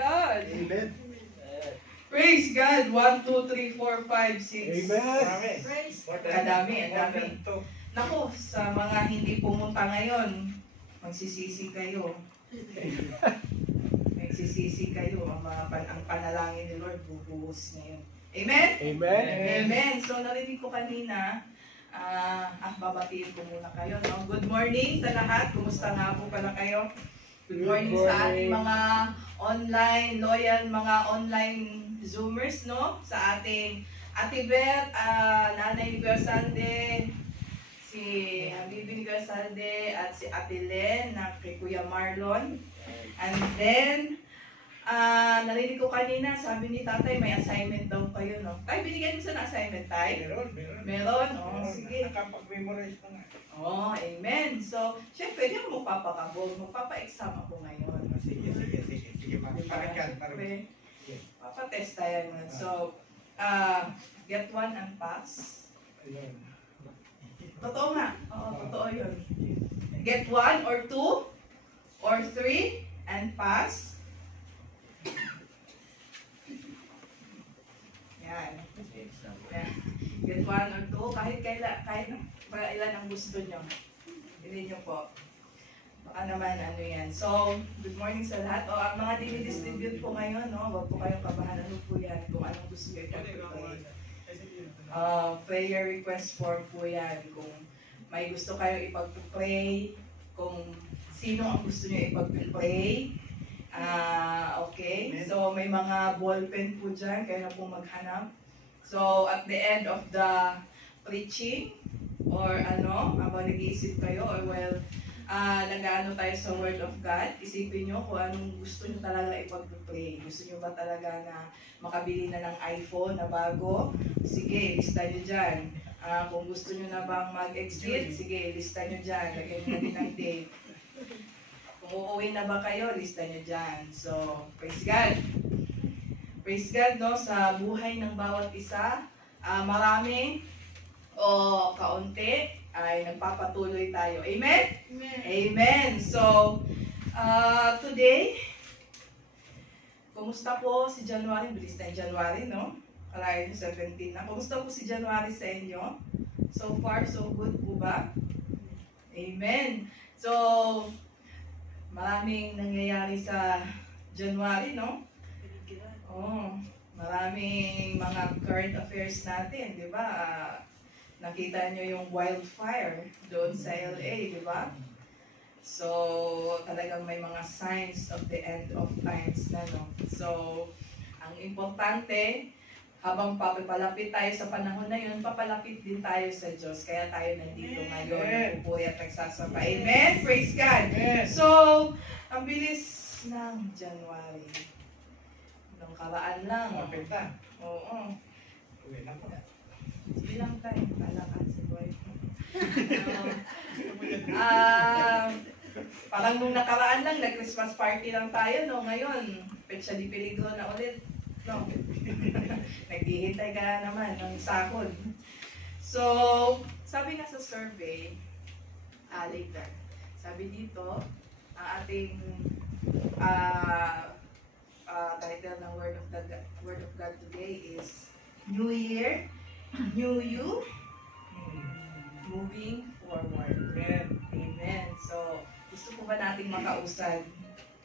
God. Amen. Praise God. 1, 2, 3, 4, 5, 6. Amen. Praise Kadami, ang dami. Naku, sa mga hindi pumunta ngayon, magsisisi kayo. Magsisisi kayo. Ang panalangin ni Lord bubuhos ngayon. Amen? Amen. Amen. So, narinig ko kanina, babatiin ko muna kayo. No? Good morning sa lahat. Kumusta nga po pala kayo? Good morning sa ating mga online, loyal mga online Zoomers, no? Sa ating Ate Beth, Nanay Nigasalde, si Bibi Nigasalde, at si Ate Len, na kay Kuya Marlon. And then, narinig ko kanina, sabi ni Tatay, may assignment daw kayo, no? Tay, binigyan mo sa na assignment, Tay? Meron? Oh, sige. Nakapag-memorize na nga. Oh, amen. So, syempre, di mo magpapakabog, magpapa-exam ako ngayon. Sige. Parakan. Papatest tayo ngayon. So, get one and pass. Ayun. Totoo nga. Oo, totoo yun. Get one or two or three and pass. Yan. Get one or two, kahit ilan ang gusto nyo. Hindi nyo po. Baka naman ano yan. So, good morning sa lahat. O, ang mga dinidistribute po ngayon, no? Huwag po kayong kabahan. Ano po yan? Kung anong gusto nyo ipag-pray. Prayer request form po yan. Kung may gusto kayo ipag-pray, kung sino ang gusto nyo ipag-pray. Okay. So, may mga ballpen po dyan. Kaya na po maghanap. So, at the end of the preaching, or habang nag-iisip kayo, or nag-ano tayo sa Word of God, isipin nyo kung anong gusto nyo talaga ipag-pray. Gusto nyo ba talaga na makabili na ng iPhone na bago? Sige, lista nyo dyan. Kung gusto nyo na bang mag-exit, sige, lista nyo dyan. Lagyan nyo na din ng date. Kung uuwi na ba kayo, lista nyo dyan. So, praise God. Praise God, no, sa buhay ng bawat isa. Marami o kaunti ay nagpapatuloy tayo. Amen? Amen. Amen. So, today, kumusta po si January? Bilis na yung January, no? Kalayo nyo 17 na. Kumusta po si January sa inyo? So far, so good po ba? Amen. So, maraming nangyayari sa January, no? Oh, maraming mga current affairs natin, di ba? Nakita nyo yung wildfire doon sa LA, di ba? So, talagang may mga signs of the end of times na, no? So, ang importante, habang papalapit tayo sa panahon na yun, papalapit din tayo sa Diyos. Kaya tayo nandito ngayon, nagpupuya at nagsasamba. Amen? Praise God! So, ang bilis ng January. Nung karaan lang. Kapita. Oo. Uwi na po. Sige lang tayo. Kalakan si boy. Parang nung nakaraan lang, nag-Christmas party lang tayo, no? Ngayon, petsa di peligro na ulit. No? Naghihintay ka na naman ng sahod. So, sabi nga sa survey, later, sabi dito, ating title ng Word of God today is New Year, New You, Moving Forward. Amen. So, gusto ko ba nating makausad?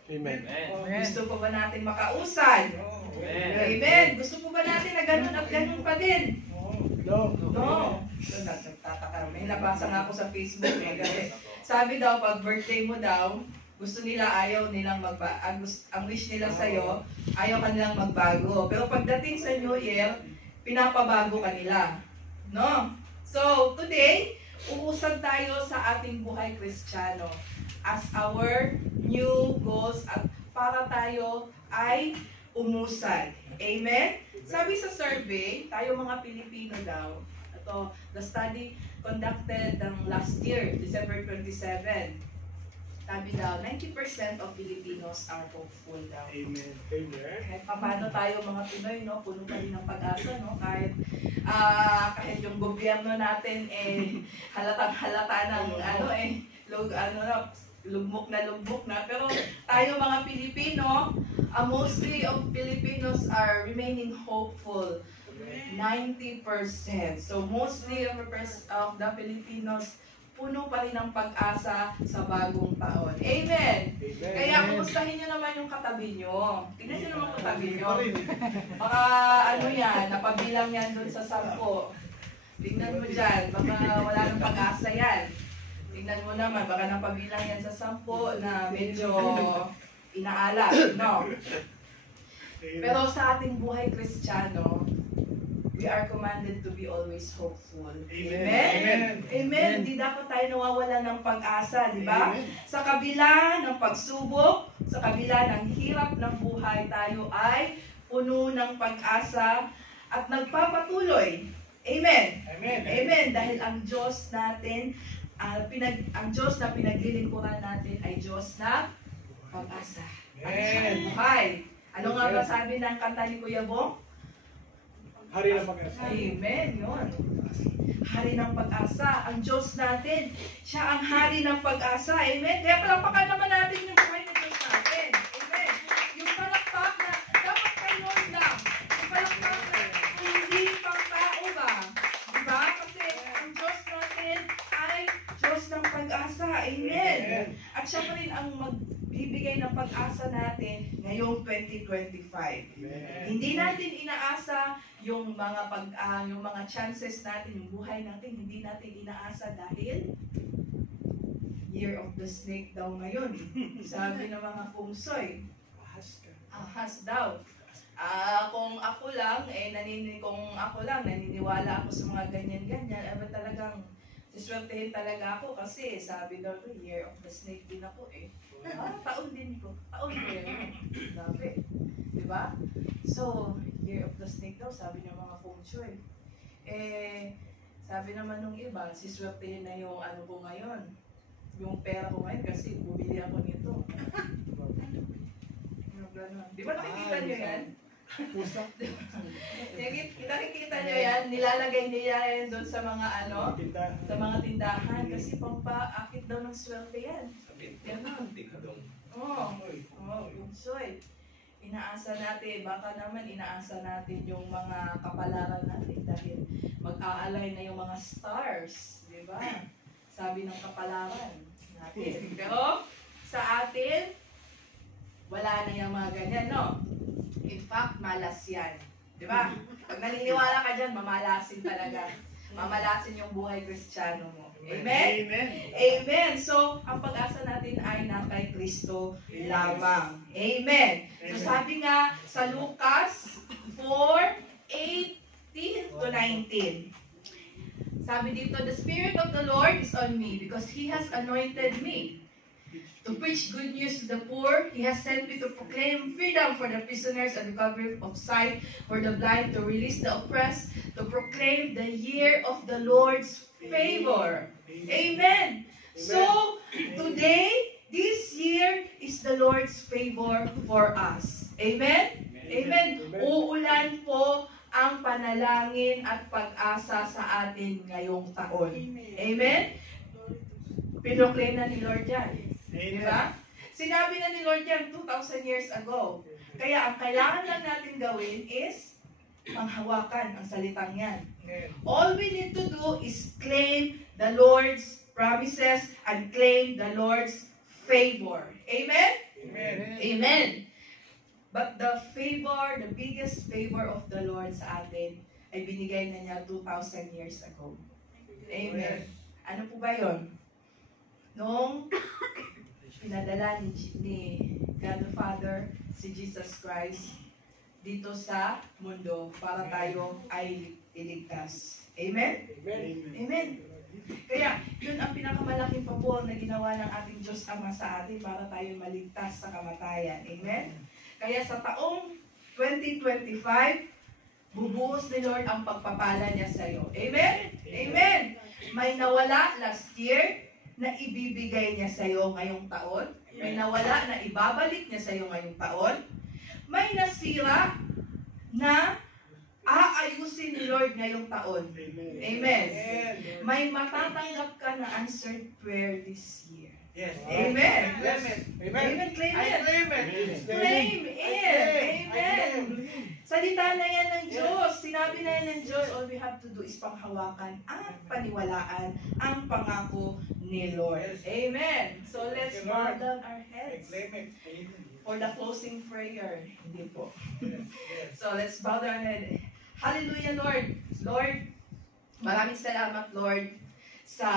Amen. Gusto ko ba natin makausad? Amen. Gusto ko ba natin na ganun at ganun pa din? No. So, nagtataka. May nabasa nga ako sa Facebook kasi sabi daw, pag birthday mo daw, gusto nila, ayaw nilang ang wish nila sa'yo, ayaw ka nilang magbago. Pero pagdating sa New Year, pinapabago ka nila. No? So, today, uusad tayo sa ating buhay Kristiyano as our new goals at para tayo ay umusad. Amen? Sabi sa survey, tayo mga Pilipino daw, ito, the study conducted last year, December 27, sabi daw, 90% of Filipinos are hopeful daw. Amen. Kahit paano tayo mga Pinoy, no, puno pa rin ng pag-asa, no, kahit yung gobyerno natin, halatang-halata ng, lugmok na, pero tayo mga Pilipino, Mostly of Filipinos are remaining hopeful. 90%. So mostly of the Filipinos puno pa rin ng pag-asa sa bagong taon. Amen! Kaya kumustahin nyo naman yung katabi nyo. Tingnan nyo naman katabi nyo. Baka ano yan, napabilang yan dun sa 10. Tingnan mo dyan, baka wala nang pag-asa yan. Tingnan mo naman, baka napabilang yan sa 10 na medyo inaalat, no? Pero sa ating buhay Kristiyano, we are commanded to be always hopeful. Amen? Amen. Hindi dapat tayo nawawala ng pag-asa, di ba? Sa kabila ng pagsubok, sa kabila ng hirap ng buhay, tayo ay puno ng pag-asa at nagpapatuloy. Amen? Amen. Dahil ang Diyos natin, ang Diyos na pinaglilingkuran natin ay Diyos na pag-asa. At siyang buhay. Ano nga ba sabi ng kanta ni Kuya Bong? Hari ng pag-asa. Amen, yun. Hari ng pag-asa. Ang Diyos natin, siya ang hari ng pag-asa. Amen. Kaya palakpakan naman natin yung buhay ng Diyos natin. Amen. Yung palakpak na, dapat kayo lang. Yung palakpak na, hindi pang tao ba? Diba? Kasi ang Diyos natin ay Diyos ng pag-asa. Amen. At siya pa rin ang magbibigay ng pag-asa natin ngayong 2025. Hindi natin inaasa yung mga chances natin, yung buhay natin, hindi natin inaasa dahil Year of the Snake daw ngayon. Sabi ng mga fungsoy, ahas daw. Kung ako lang, naniniwala ako sa mga ganyan-ganyan, talagang siswertehin talaga ako kasi sabi daw ko, Year of the Snake din ako eh. Taon din ko. Taon ko yan. Grabe. Diba? So, Year of the Snake daw, sabi ng mga feng shui. Sabi naman nung iba, siswertehin na yung ano ko ngayon. Yung pera ko ngayon kasi bumili ako nito. Di ba nakikita nyo yan? Nakikita nyo yan? Nilalagay nila yan doon sa mga sa mga tindahan kasi pampaakit daw ng swerte yan. Ganon. Feng shui. Inaasa natin, baka naman inaasa natin yung mga kapalaran natin dahil mag-aalay na yung mga stars, di ba? Sabi ng kapalaran natin. Pero sa atin, wala na yung mga ganyan, no? In fact, malas yan. Di ba? Pag naniniwala ka dyan, mamalasin talaga. Mamalasin yung buhay Kristiyano mo. Amen? Amen. So, ang pag-asa natin ay na kay Kristo lamang. Amen. So, sabi nga sa Lucas 4:18 to 19. Sabi dito, the Spirit of the Lord is on me because He has anointed me to preach good news to the poor. He has sent me to proclaim freedom for the prisoners and recovery of sight for the blind, to release the oppressed, to proclaim the year of the Lord's favor. Amen. So, today, this year is the Lord's favor for us. Amen? Amen. Uulan po ang panalangin at pag-asa sa atin ngayong taon. Amen? Pinoclaim na ni Lord yan. Diba? Sinabi na ni Lord yan 2,000 years ago. Kaya ang kailangan lang natin gawin is manghawakan ang salitang yan. All we need to do is claim the Lord's promises and claim the Lord's favor. Amen? Amen. But the favor, the biggest favor of the Lord sa atin ay binigay na niya 2,000 years ago. Amen. Ano po ba yun? Noong pinadala ni God the Father, si Jesus Christ, dito sa mundo para tayo ay iligtas. Amen? Amen. Kaya, yun ang pinakamalaking pabor na ginawa ng ating Diyos Ama sa atin para tayo maligtas sa kamatayan. Amen? Kaya sa taong 2025, bubuhos ni Lord ang pagpapala niya sa iyo. Amen? Amen. May nawala last year na ibibigay niya sa iyo ngayong taon. May nawala na ibabalik niya sa iyo ngayong taon. May nasira na aayusin ni Lord ngayong taon. Amen. May matatanggap ka na answered prayer this year. Yes. Amen. Amen. Amen. Claim it. Claim it. Claim it. Salita na yan ng Diyos. Sinabi na yan ng Diyos. All we have to do is panghawakan at paniwalaan ang pangako ni Lord. Amen. So let's bow down our heads for the closing prayer. Hindi po. So let's bow down our head. Hallelujah, Lord. Lord, maraming salamat, Lord, sa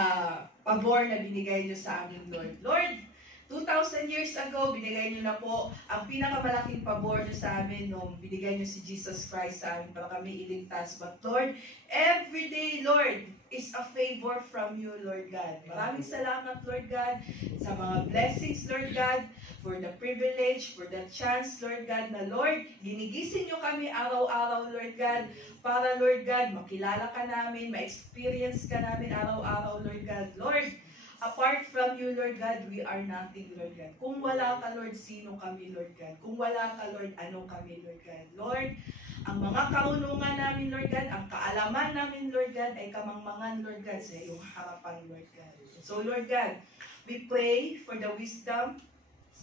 pabor na binigay niyo sa amin, Lord. Lord, 2,000 years ago, binigay niyo na po ang pinakamalaking pabor niyo sa amin nung binigay niyo si Jesus Christ sa amin para kami iligtas. But Lord, every day, Lord, is a favor from you, Lord God. Maraming salamat, Lord God, sa mga blessings, Lord God, for the privilege, for the chance, Lord God, na Lord, ginigising niyo kami araw-araw, Lord God, para, Lord God, makilala ka namin, ma-experience ka namin araw-araw, Lord God. Lord, apart from you, Lord God, we are nothing, Lord God. Kung wala ka, Lord, sino kami, Lord God? Kung wala ka, Lord, ano kami, Lord God? Lord, ang mga karunungan namin, Lord God, ang kaalaman namin, Lord God, ay kamangmangan, Lord God, sa iyong harapan, Lord God. So, Lord God, we pray for the wisdom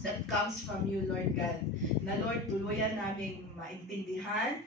that comes from you, Lord God. Na, Lord, tuluyan namin maintindihan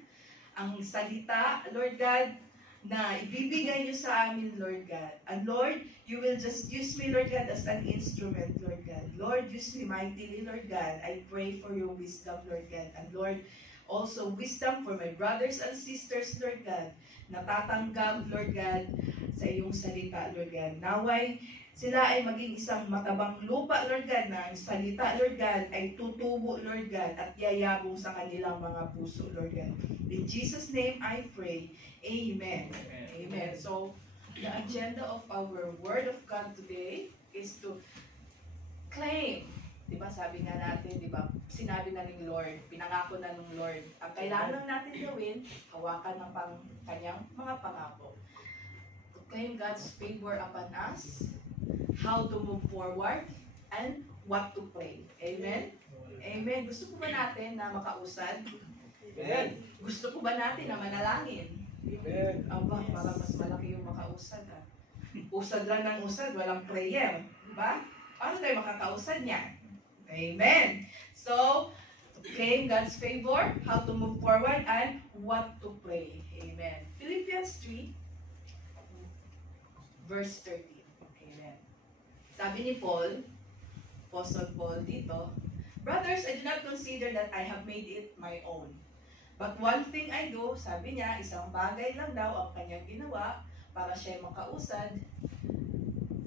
ang salita, Lord God, na ibibigay niyo sa amin, Lord God. And Lord, you will just use me, Lord God, as an instrument, Lord God. Lord, use me mightily, Lord God. I pray for your wisdom, Lord God. And Lord, also wisdom for my brothers and sisters, Lord God, natatanggap, Lord God, sa iyong salita, Lord God. Naway, sila ay maging isang matabang lupa, Lord God, na ang salita, Lord God, ay tutubo, Lord God, at yayabong sa kanilang mga puso, Lord God. In Jesus' name I pray. Amen. Amen. So, the agenda of our Word of God today is to claim. Diba, sabi nga natin, diba, sinabi na ng Lord, pinangako na ng Lord. Ang kailangan natin gawin, hawakan ng kanyang mga pangako. To claim God's favor upon us, how to move forward, and what to pray. Amen? Amen. Gusto po ba natin na makausad? Amen. Gusto po ba natin na manalangin? Amen. Aba, para mas malaki yung makausad. Usad lang ng usad, walang prayer. Diba? Paano tayo makakausad niya? Amen. So, to claim God's favor, how to move forward, and what to pray. Amen. Philippians 3, verse 13. Amen. Sabi ni Paul, Apostle Paul dito, brothers, I do not consider that I have made it my own. But one thing I do, sabi niya, isang bagay lang daw ang kanyang ginawa para siya makausad,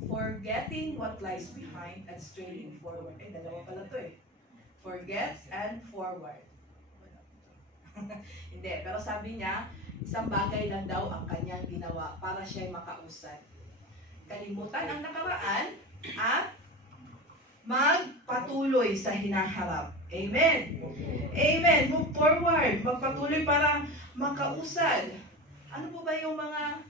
forgetting what lies behind and straining forward. Eh, dalawa pala to eh. Forget and forward. Hindi, pero sabi niya, isang bagay lang daw ang kanyang ginawa para siya makausad. Kalimutan ang nakaraan at magpatuloy sa hinaharap. Amen. Amen. Move forward. Magpatuloy para makausad. Ano po ba yung mga,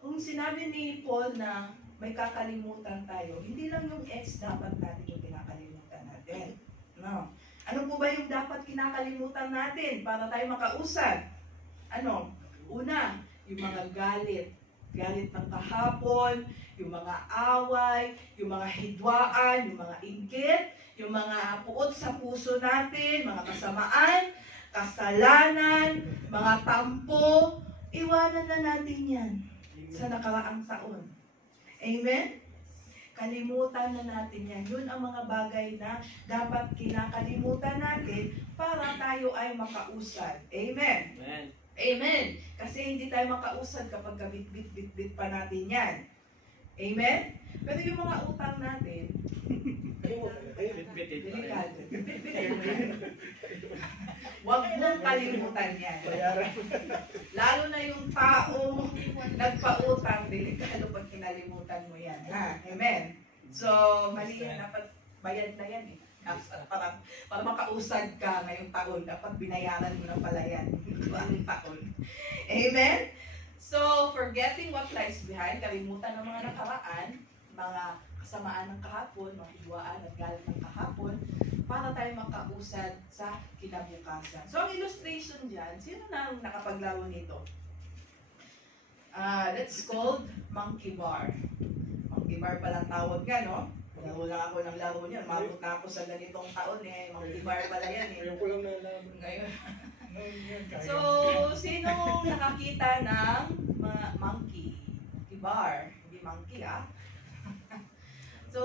kung sinabi ni Paul na may kakalimutan tayo, hindi lang yung ex dapat natin yung kinakalimutan natin. No. Ano po ba yung dapat kinakalimutan natin para tayo makausad? Ano? Una, yung mga galit. Galit ng kahapon, yung mga away, yung mga hidwaan, yung mga inggit, yung mga puot sa puso natin, mga kasamaan, kasalanan, mga tampo, iwanan na natin yan sa nakaraang taon. Amen? Kalimutan na natin yan. Yun ang mga bagay na dapat kinakalimutan natin para tayo ay makausad. Amen? Amen. Amen. Kasi hindi tayo makausad kapag bit pa natin yan. Amen? Pero yung mga utang natin, delikado. Huwag mong kalimutan yan. Lalo na yung taong nagpautang, delikado pag kinalimutan mo yan. Ha? Amen? So, mali yan. Dapat bayad na yan eh. Para makausad ka ngayong taon, dapat binayaran mo na pala yan ang taon. Amen? So, forgetting what lies behind, kalimutan ng mga nakaraan, mga kasamaan ng kahapon, mga hidwaan at galit ng kahapon, para tayo makausad sa kinabukasan. So, ang illustration dyan, sino na ang nakapaglaro nito? That's called monkey bar. Monkey bar palang tawag nga, no? Laro lang ako ng laro niyan. Mabot na ako sa ganitong taon eh. Monkey bar pala yan eh. Ngayon ko lang nalaman. Ngayon. So, sinong nakakita ng monkey? Bar. Hindi monkey, ah. So,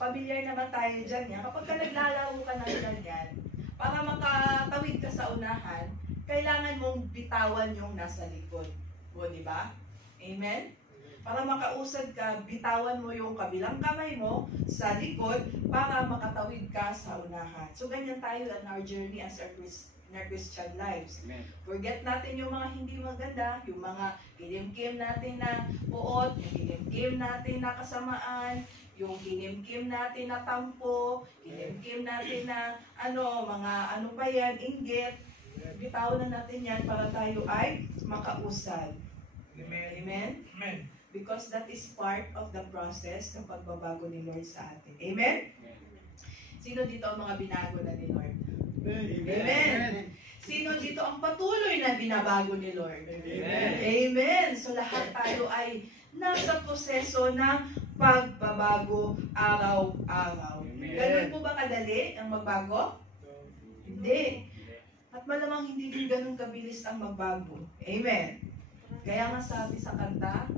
familiar naman tayo dyan yan. Kapag ka naglalaro ka ng ganyan, para makatawid ka sa unahan, kailangan mong bitawan yung nasa likod. O, di ba? Amen? Para makausad ka, bitawan mo yung kabilang kamay mo sa likod para makatawid ka sa unahan. So, ganyan tayo in our journey as our Christian lives. Amen. Forget natin yung mga hindi maganda, yung mga kilimkim natin na puot, yung kilimkim natin na kasamaan, yung kilimkim natin na tampo, kilimkim natin na mga ano pa yan, inggit. Bitawan na natin yan para tayo ay makausad. Amen. Amen? Amen. Because that is part of the process ng pagbabago ni Lord sa atin. Amen? Sino dito ang mga binago na ni Lord? Amen. Sino dito ang patuloy na binabago ni Lord? Amen. Amen. So lahat tayo ay nasa proseso ng pagbabago araw-araw. Amen. Ganun po ba kadali ang magbago? Hindi. At malamang hindi din ganun kabilis ang magbago. Amen. Kaya nga sabi sa kanta,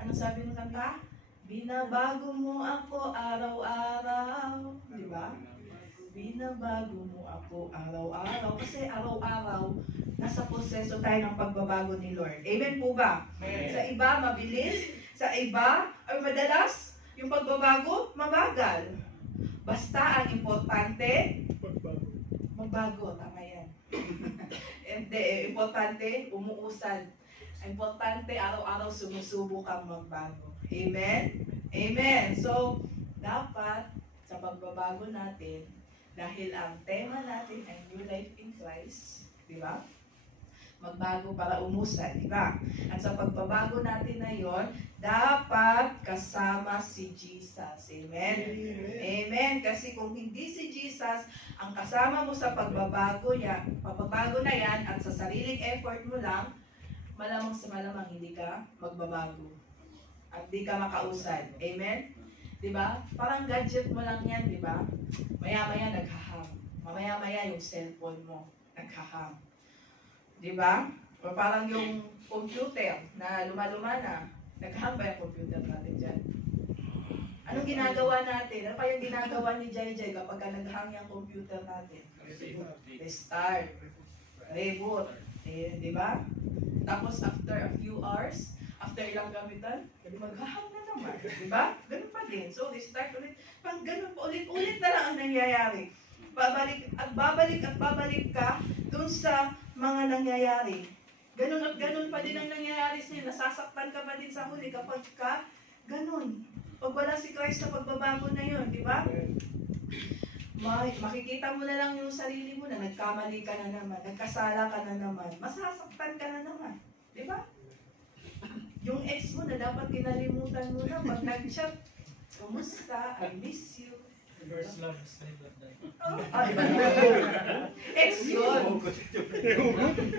anong sabi ng kanta? Binabago mo ako araw-araw. Di ba? Binabago mo ako araw-araw. Kasi araw-araw, nasa proseso tayo ng pagbabago ni Lord. Amen po ba? Amen. Sa iba, mabilis. Sa iba, ay madalas, yung pagbabago, mabagal. Basta ang importante, magbago. Tama yan. Hindi, importante, umuusad. Ang importante, araw-araw sumusubo kang magbago. Amen? Amen. So, dapat sa pagbabago natin, dahil ang tema natin ay New Life in Christ, di ba? Magbago para umusad, di ba? At sa pagbabago natin na yon, dapat kasama si Jesus. Amen? Amen. Kasi kung hindi si Jesus, ang kasama mo sa pagbabago na yan, at sa sariling effort mo lang, malamang sa malamang hindi ka magbabago. At di ka makausad. Amen? Diba? Parang gadget mo lang yan, diba? Maya-maya naghahang. Mamaya-maya yung cellphone mo naghahang. Diba? O parang yung computer na luma-luma na. Naghahang ba yung computer natin dyan? Anong ginagawa natin? Ano pa yung ginagawa ni JJ kapag naghahang yung computer natin? Restart. Reboot. Eh, diba? Tapos after a few hours, after ilang gamitan, maghahang na naman. Diba? Ganun pa din. So, restart ulit. Pag ganun pa, ulit-ulit na lang ang nangyayari. Babalik ka dun sa mga nangyayari. Ganun at ganun pa din ang nangyayari sa'yo. Nasasaktan ka pa din sa huli kapag ka ganun. Pag wala si Christ sa pagbabago na yun, di ba? Makikita mo na lang yung sarili mo na nagkamali ka na naman, nagkasala ka na naman, masasaktan ka na naman. Di ba? Yung ex mo na dapat kinalimutan mo na pag nag-chat, kumusta, I miss you. First love is never die. Ex yun.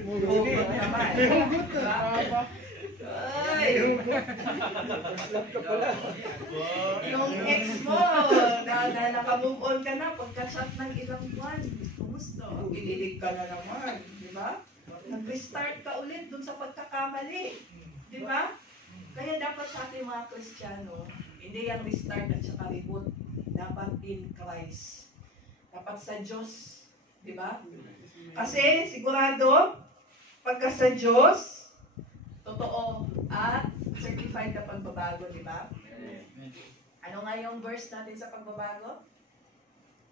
Hugot naman. Diba? Ay! Yung ex mo, na nakamove on ka na, pagka-chat ng ilang buwan, kumusta? Pinilig ka na naman. Diba? Nag-restart ka ulit dun sa pagkakamali. Di ba? Kaya dapat sa ating mga Kristiyano, hindi yung restart at saka reboot. Dapat in Christ. Dapat sa Diyos. Di ba? Kasi sigurado, pagka sa Diyos, totoo at certified na pagbabago. Di ba? Ano nga yung verse natin sa pagbabago?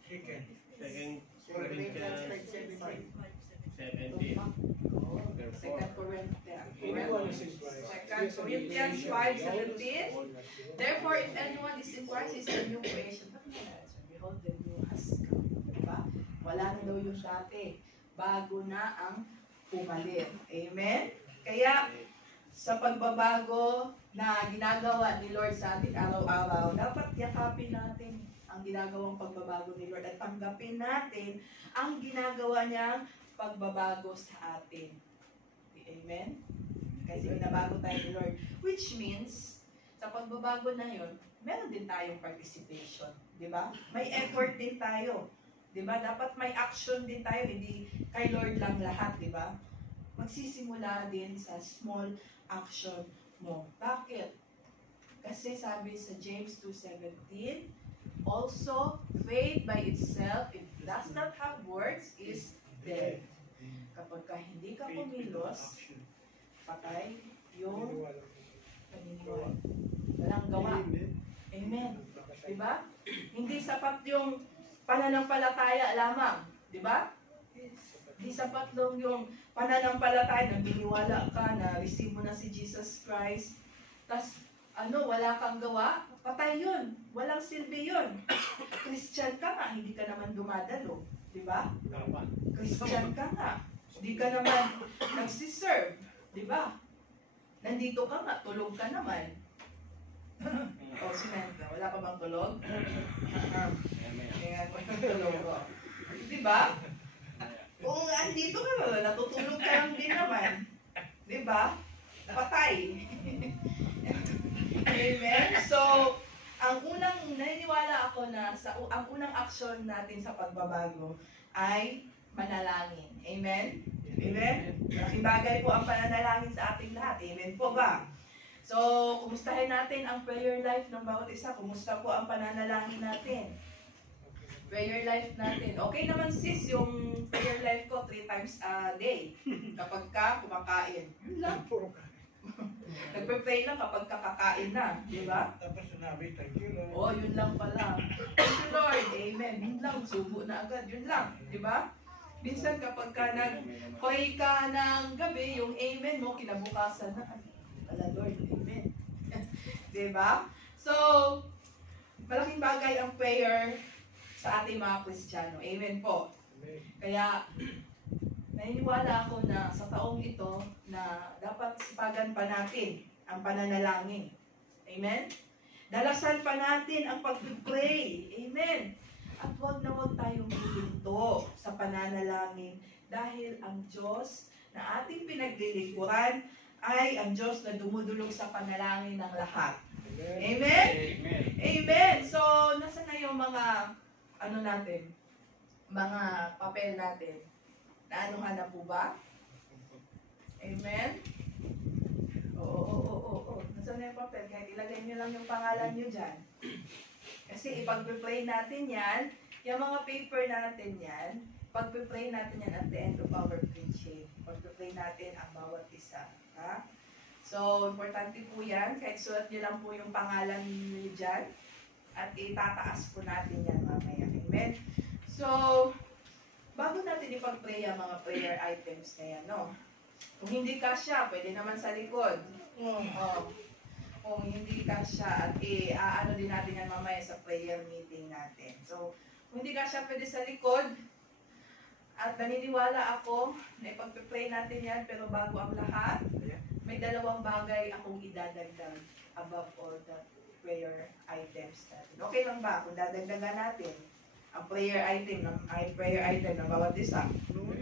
Second. Second Corinthians 17. Second Corinthians. Anyone is in Christ. Second Corinthians 5:17. Therefore, if anyone is in Christ, is a new creation. Behold, the new has come. Diba? Wala na daw yung dati. Bago na ang pumalit. Amen? Kaya, sa pagbabago na ginagawa ni Lord sa ating araw-araw, dapat yakapin natin ang ginagawang pagbabago ni Lord at tanggapin natin ang ginagawa niyang pagbabago sa atin. Amen? Kasi binabago tayo ni Lord. Which means, sa pagbabago na yon, meron din tayong participation. Di ba? May effort din tayo. Di ba? Dapat may action din tayo, hindi kay Lord lang lahat, di ba? Magsisimula din sa small action mo. Bakit? Kasi sabi sa James 2:17, also, faith by itself, if it does not have works, is dead. Kapag hindi ka kumilos, patay yung paniniwala. Walang gawa. Amen. Diba? Hindi sapat yung pananampalataya lamang. Diba? Hindi sapat lang yung pananampalataya, nagtiniwala ka, na-receive mo na si Jesus Christ, tas wala kang gawa, patay yun. Walang silbi yun. Christian ka nga, hindi ka naman dumadalo. Diba? Christian ka nga, hindi ka naman nagsiserve. Diba? Nandito ka nga, tulog ka naman. O, Samantha, wala ka bang tulog? Ayan, walang tulog ko. Diba? Kung andito ka na, natutulog ka lang din naman. Diba? Patay. Amen? So, ang unang naniniwala ako na ang unang aksyon natin sa pagbabago ay manalangin. Amen? Amen? Malaking bagay po ang pananalangin sa ating lahat. Amen po ba? So, kumustahin natin ang prayer life ng bawat isa. Kumusta po ang pananalangin natin? Prayer life natin. Okay naman sis, yung prayer life ko 3 times a day. Kapag ka kumakain. Yun lang. Nagpe-pray lang kapag kakakain na. Di ba? Tapos sinabi, thank you, Lord. Oh, yun lang pala. Thank you, Lord. Amen. Yun lang. Subo na agad. Yun lang. Di ba? Minsan kapag ka nag-pray ka ng gabi, yung amen mo, kinabukasan na. Wala, Lord. Amen. Di ba? So, malaking bagay ang prayer sa ating mga Kristiyano. Amen po. Kaya, naniniwala ako na sa taong ito na dapat sipagan pa natin ang pananalangin. Amen? Dalasan pa natin ang pag-pray. Amen? At huwag na huwag tayong hihinto sa pananalangin dahil ang Diyos na ating pinaglilingkuran ay ang Diyos na dumudulog sa panalangin ng lahat. Amen? Amen. Amen! So, nasa na yung mga natin? Mga papel natin. Naanuhan na po ba? Amen? Oo. Nasaan na yung papel? Kahit ilagay nyo lang yung pangalan nyo dyan. Kasi ipag-pray natin yan, yung mga paper natin yan, pag-pray natin yan at the end of our preaching. Pag-pray natin ang bawat isa. Ha? So, importante po yan. Kahit sulat nyo lang po yung pangalan nyo dyan. At itataas po natin yan mamaya. Amen? So, bago natin ipag-pray ang mga prayer items na yan, no? Kung hindi kasya, pwede naman sa likod. Kung hindi kasya, at ano din natin yan mamaya sa prayer meeting natin. So, kung hindi kasya, pwede sa likod. At naniniwala ako na ipag-pray natin yan, pero bago ang lahat, may 2 bagay akong idadagdag above all the prayer items natin. Okay lang ba kung dadagdagan natin ang prayer item ng bawat isa?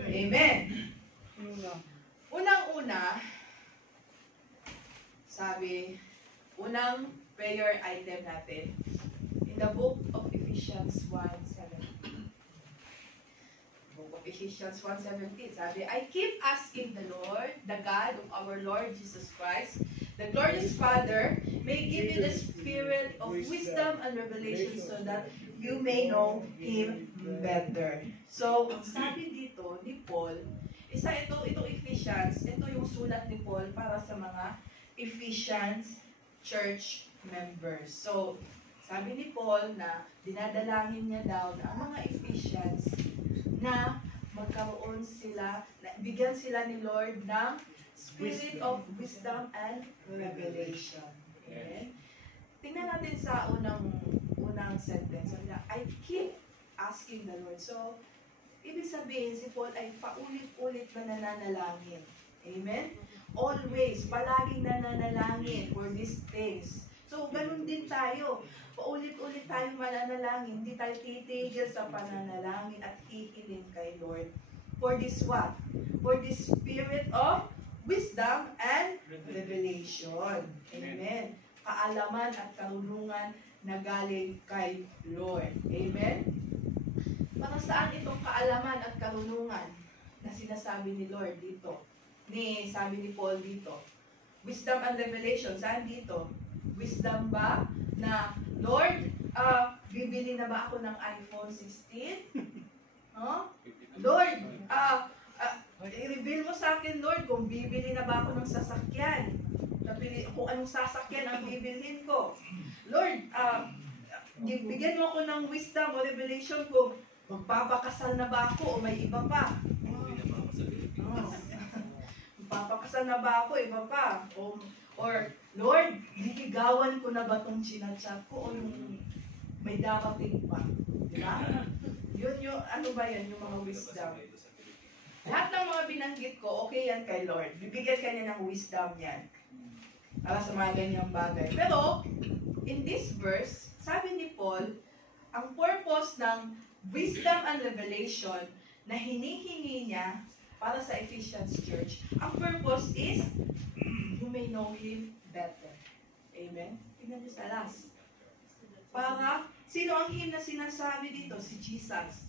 Amen. Unang-una, sabi, unang prayer item natin in the book of Ephesians 1:17. Book of Ephesians 1:17, sabi, I keep asking the Lord, the God of our Lord Jesus Christ, the glorious Father, may give you the spirit of wisdom and revelation so that you may know Him better. So, ang sabi dito ni Paul, itong Ephesians, ito yung sulat ni Paul para sa mga Ephesians church members. So, sabi ni Paul na dinadalangin niya daw na ang mga Ephesians na magkaroon sila, na bigyan sila ni Lord ng spirit of wisdom and revelation. Amen? Tingnan natin sa unang sentence. Sabi niya, I keep asking the Lord. So, ibig sabihin, si Paul ay paulit-ulit na nananalangin. Amen? Always, palaging nananalangin for these things. So, ganun din tayo. Paulit-ulit tayo mananalangin. Hindi tayo titigil sa pananalangin at hihiling kay Lord. For this what? For this spirit of wisdom and revelation. Amen. Kaalaman at karunungan na galing kay Lord. Amen? Para saan itong kaalaman at karunungan na sinasabi ni Lord dito? Sabi ni Paul dito. Wisdom and revelation, saan dito? Wisdom ba na, Lord, bibili na ba ako ng iPhone 16? Huh? Lord, i-reveal mo sa akin, Lord, kung bibili na ba ako ng sasakyan. Kung anong sasakyan ang bibilhin ko. Lord, bigyan mo ako ng wisdom o revelation kung magpapakasal na ba ako o may iba pa. Magpapakasal na ba ako, iba pa. Or Lord, liligawan ko na ba itong chinachat ko o yung may darating pa. Diba? Yun yung, ano ba yan, yung mga wisdom. Lahat ng mga binanggit ko, okay yan kay Lord. Bibigyan ka niya ng wisdom yan. Para sa mga ganyang bagay. Pero, in this verse, sabi ni Paul, ang purpose ng wisdom and revelation na hinihingi niya para sa Ephesians Church, ang purpose is, you may know Him better. Amen? Tingnan niyo sa last. Para, sino ang Him na sinasabi dito? Si Jesus.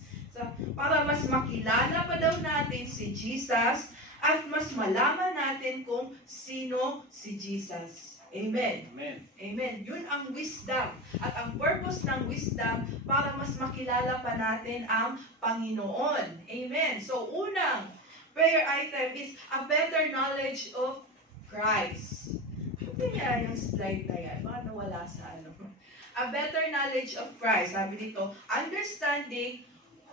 Para mas makilala pa daw natin si Jesus at mas malaman natin kung sino si Jesus. Amen. Amen. Amen. Yun ang wisdom. At ang purpose ng wisdom para mas makilala pa natin ang Panginoon. Amen. So, unang prayer item is a better knowledge of Christ. Ito niya yung slide na yan. Baka nawala sa ano. A better knowledge of Christ. Sabi dito, understanding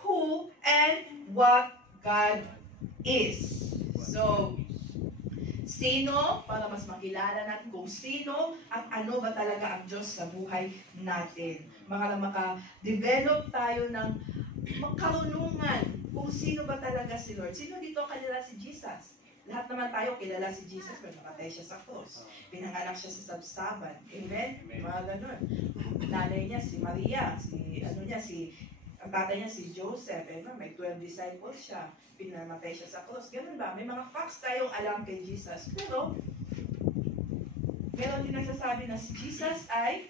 who and what God is. So, sino, para mas makilala natin kung sino at ano ba talaga ang Diyos sa buhay natin. Maka-develop tayo ng magkarunungan kung sino ba talaga si Lord. Sino dito kilala si Jesus? Lahat naman tayo kilala si Jesus pero nakatay siya sa cross. Pinanganak siya sa sabsaban. Amen? Mga ganun. Nanay niya si Maria, ang tatay niya si Joseph, may 12 disciples siya, pinamatay siya sa cross. Ganun ba? May mga facts tayong alam kay Jesus. Pero, meron din nagsasabi na si Jesus ay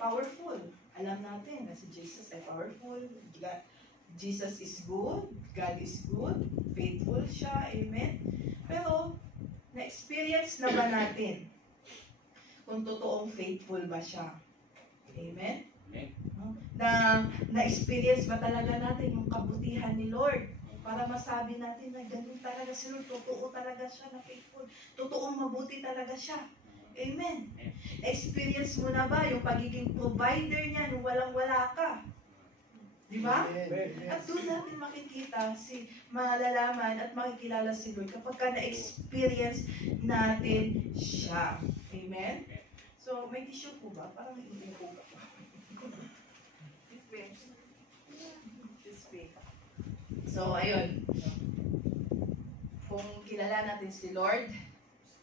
powerful. Alam natin na si Jesus ay powerful. Jesus is good. God is good. Faithful siya. Amen? Pero, na-experience na ba natin kung totoong faithful ba siya? Amen? Na-experience ba talaga natin yung kabutihan ni Lord? Para masabi natin na ganun talaga si Lord, totoo talaga siya na faithful. Totoong mabuti talaga siya. Amen. Experience mo na ba yung pagiging provider niya nung walang-wala ka? Di ba? At doon natin makikita, malalaman at makikilala si Lord kapag ka na-experience natin siya. Amen? So, may tissue po ba? Parang hindi po ba? This way. So, ayun. Kung kilala natin si Lord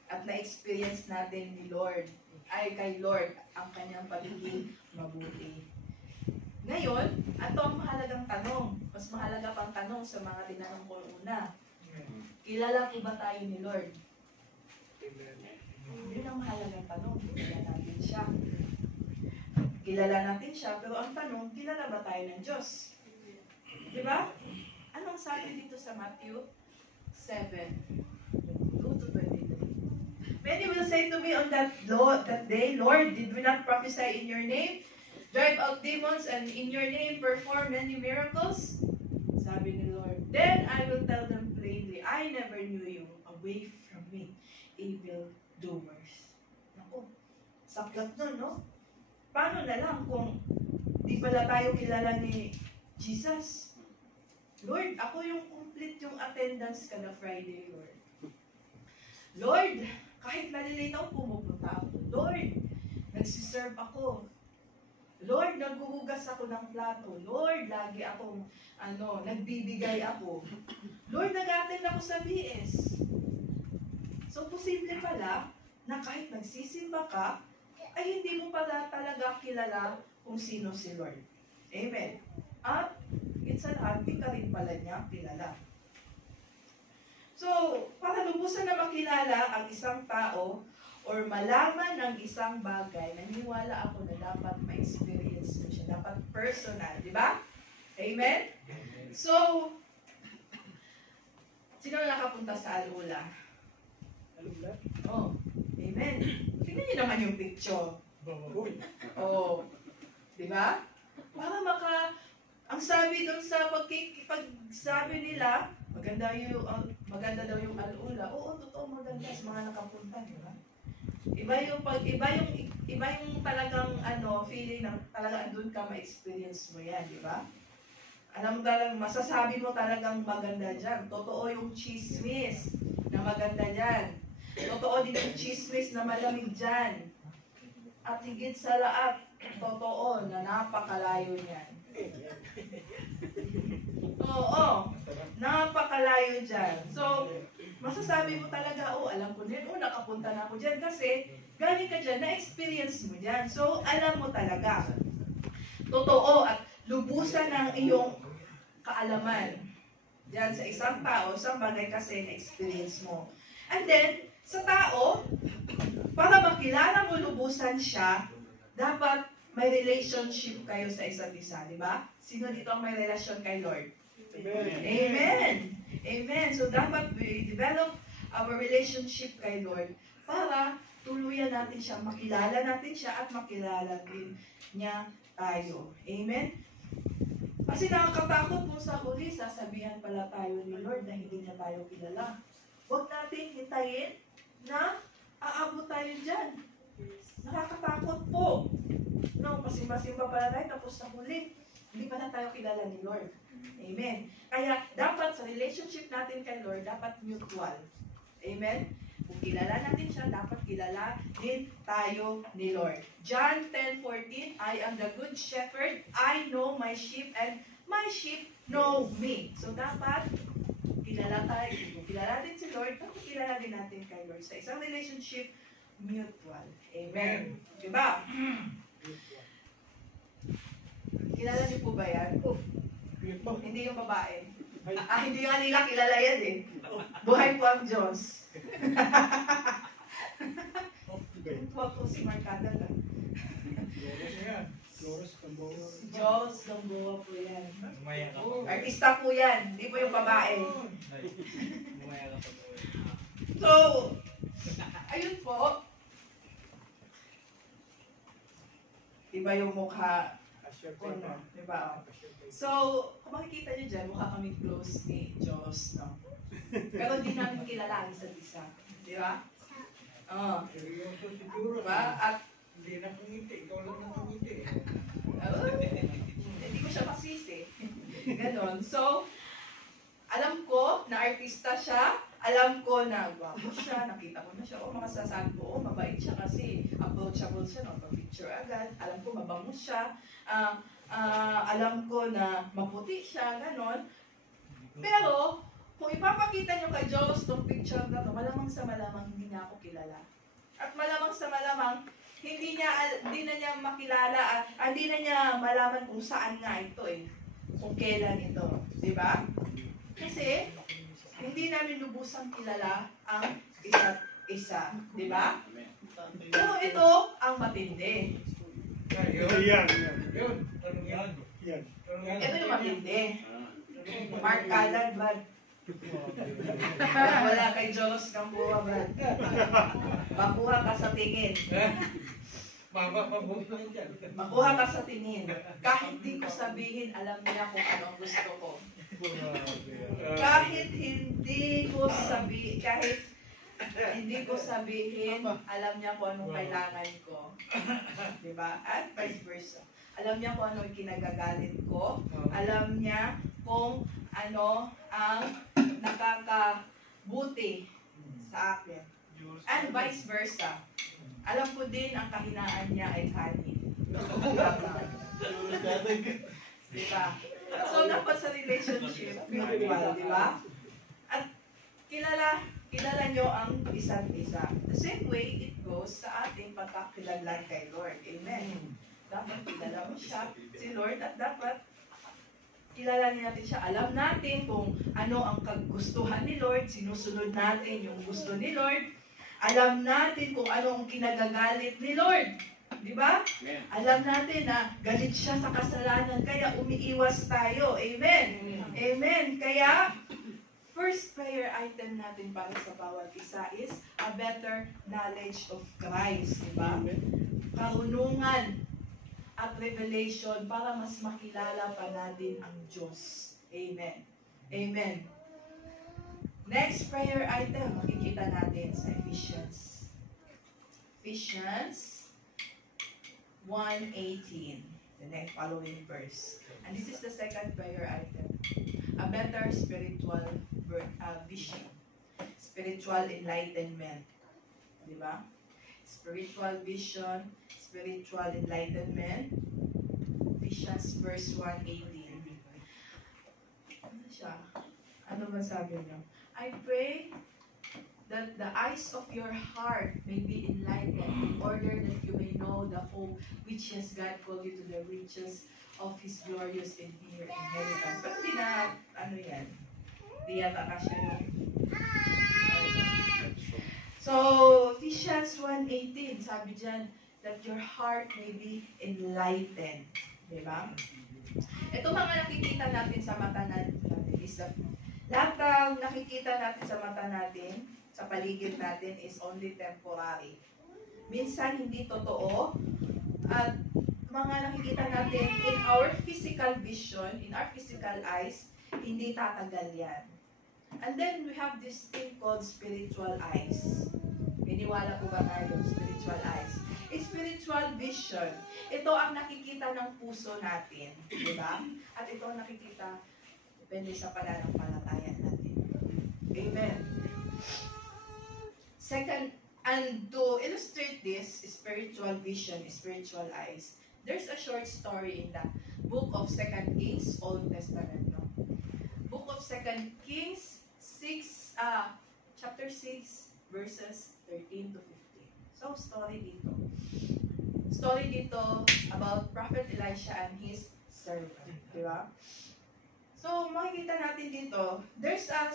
at na-experience natin ni Lord, ay kay Lord ang kanyang pagiging mabuti. Ngayon, ito ang mahalagang tanong. Mas mahalaga pang tanong sa mga tinanong ko una. Kilala ko ba tayo ni Lord? Yun ang mahalagang tanong. Kilala natin siya. Kilala natin siya, pero ang tanong, kilala ba tayo ng Diyos? Diba? Anong sabi dito sa Matthew 7? Go to 23. Many will say to me on that day, Lord, did we not prophesy in your name? Drive out demons and in your name perform many miracles? Sabi ni Lord. Then I will tell them plainly, I never knew you. Away from me, evil doers. Naku, saklap nun, no? Paano na lang kung di pala tayo kilala ni Jesus? Lord, ako yung complete yung attendance kada Friday, Lord. Lord, kahit nalilate ako, pumupunta ako. Lord, nagsiserve ako. Lord, naghuhugas ako ng plato. Lord, lagi akong, nagbibigay ako. Lord, nag-attend ako sa BS. So, posible pala na kahit nagsisimba ka, ay hindi mo pala talaga kilala kung sino si Lord. Amen. At it's an hindi ka rin pala niya kilala. So, para lubusan na makilala ang isang tao or malaman ng isang bagay, naniniwala ako na dapat ma-experience mo siya. Dapat personal, di ba? Amen? So, sino nakapunta sa Alula? Alula? Oh, amen. Tingnan niyo naman yung picture. Uy. Oh, di ba? Para ang sabi doon sa pagsabi nila, maganda daw yung Alula. Oo, totoo, maganda sa mga nakapunta, di ba? Iba yung talagang feeling na talagang andun ka ma-experience mo yan, di ba? Alam mo talagang, masasabi mo talagang maganda dyan. Totoo yung chismis na maganda dyan. Totoo din yung chismis na malamig dyan. At higit sa lahat, totoo na napakalayo niyan. Oo, napakalayo dyan. So, masasabi mo talaga, alam ko din, nakapunta na ako dyan kasi galing ka dyan, na-experience mo dyan. So, alam mo talaga. Totoo at lubusan ng iyong kaalaman dyan sa isang tao, sa bagay kasi na-experience mo. And then, sa tao, para makilala mo lubusan siya, dapat may relationship kayo sa isa't isa, di ba? Sino dito ang may relasyon kay Lord? Amen. Amen. Amen. So, dapat we develop our relationship kay Lord para tuluyan natin siya, makilala natin siya, at makilala din niya tayo. Amen? Kasi nakakatakot kung sa huli, sasabihan pala tayo ni Lord na hindi niya tayo kilala. Huwag natin hintayin na aabot tayo dyan. Nakakatakot po. No, pasimba-simba pala tayo, tapos sa huli, hindi pa na tayo kilala ni Lord. Amen. Kaya dapat sa relationship natin kay Lord, dapat mutual. Amen? Kung kilala natin siya, dapat kilala din tayo ni Lord. John 10:14, I am the good shepherd, I know my sheep, and my sheep know me. So dapat kilala tayo. Kung kilala din si Lord, dapat kilala din natin kay Lord. Sa isang relationship, mutual. Amen. Diba? Kilala niyo po ba yan? Hindi yung babae. Hindi nga nila kilala yan eh. Buhay po ang Diyos. Huwag po si Marcada na. Flores Camboa. Si Diyos, Gamboa po yan. Lumaya ka pa. Artista po yan, hindi po yung babae. Lumaya ka pa. So, ayun po. Diba yung mukha? Diba? So, kung makikita nyo dyan, mukha kami close ni Diyos, no? Pero hindi namin kilala ang isa't isa. Diba? Oo. Seryoso siguro. Diba? At, Hindi na kumiti. Ikaw lang na kumiti. hindi ko siya masisi. Ganon. So, alam ko na artista siya. Alam ko na gwapo siya. Nakita ko na siya. Makasasabi ko, mabait siya kasi approachable siya. No? Pag-picture agad. Alam ko, mabango siya. Alam ko na maputi siya. Ganon. Pero, kung ipapakita nyo kay Diyos itong picture na ito, malamang sa malamang hindi niya ako kilala. At malamang sa malamang, hindi na niya makilala at hindi na niya malaman kung saan nga ito eh. Kung kailan ito. Diba? Kasi, hindi namin lubusang kilala ang isa't isa. Diba? So, ito ang matindi. Yan. Yun. Tanong yan. Yan. Ito yung matindi. Mark Allen, Brad. Wala kay Diyos kang buha, Brad. Makuha ka sa tingin. Makuha ka sa tingin. Kahit di ko sabihin, alam niya kung ano ang gusto ko. Kahit hindi ko sabihin, alam niya kung anong kailangan ko. Diba? At vice versa. Alam niya kung ano yung kinagagalit ko. Alam niya kung ano ang nakakabuti sa akin. And vice versa. Alam ko din ang kahinaan niya ay kanin. Diba? So, dapat sa relationship, mutual, diba? At kilala nyo ang isa't isa. The same way it goes sa ating pagkakilanlan kay Lord. Amen. Dapat kilala mo siya, si Lord, at dapat kilalanin natin siya. Alam natin kung ano ang kagustuhan ni Lord, sinusunod natin yung gusto ni Lord. Alam natin kung ano ang kinagagalit ni Lord. di ba? Alam natin na galit siya sa kasalanan, kaya umiiwas tayo. Amen. Amen. Kaya, first prayer item natin para sa bawat isa is a better knowledge of Christ. Di ba? Karunungan at revelation para mas makilala pa natin ang Diyos. Amen. Amen. Next prayer item, makikita natin sa Ephesians. Ephesians 1:18, the next following verse. And this is the second prayer item. A better spiritual vision. Spiritual enlightenment. Diba? Spiritual vision, spiritual enlightenment. Ephesians verse 1:18. Ano siya? Ano ba sabi niyo? I pray that the eyes of your heart may be enlightened in order that you may know the hope which has God called you to the riches of His glorious and dear inheritance. Pero di na, ano yan? Di yata kasya yun. So, Ephesians 1:18, sabi dyan, that your heart may be enlightened. Diba? Ito mga nakikita natin sa mata natin is lahat ng nakikita natin sa mata natin, sa paligid natin is only temporary. Minsan hindi totoo at mga nakikita natin in our physical vision, in our physical eyes, hindi tatagal yan. And then we have this thing called spiritual eyes. Piniwala po ba tayo? Spiritual eyes. Spiritual vision. Ito ang nakikita ng puso natin. Diba? At ito ang nakikita depende sa pananampalataya natin. Amen. Second, and to illustrate this spiritual vision, spiritual eyes, there's a short story in the book of 2 Kings, Old Testament. No? Book of 2 Kings, chapter 6, verses 13 to 15. So, story dito about Prophet Elisha and his servant. Diba? So, makikita natin dito, there's a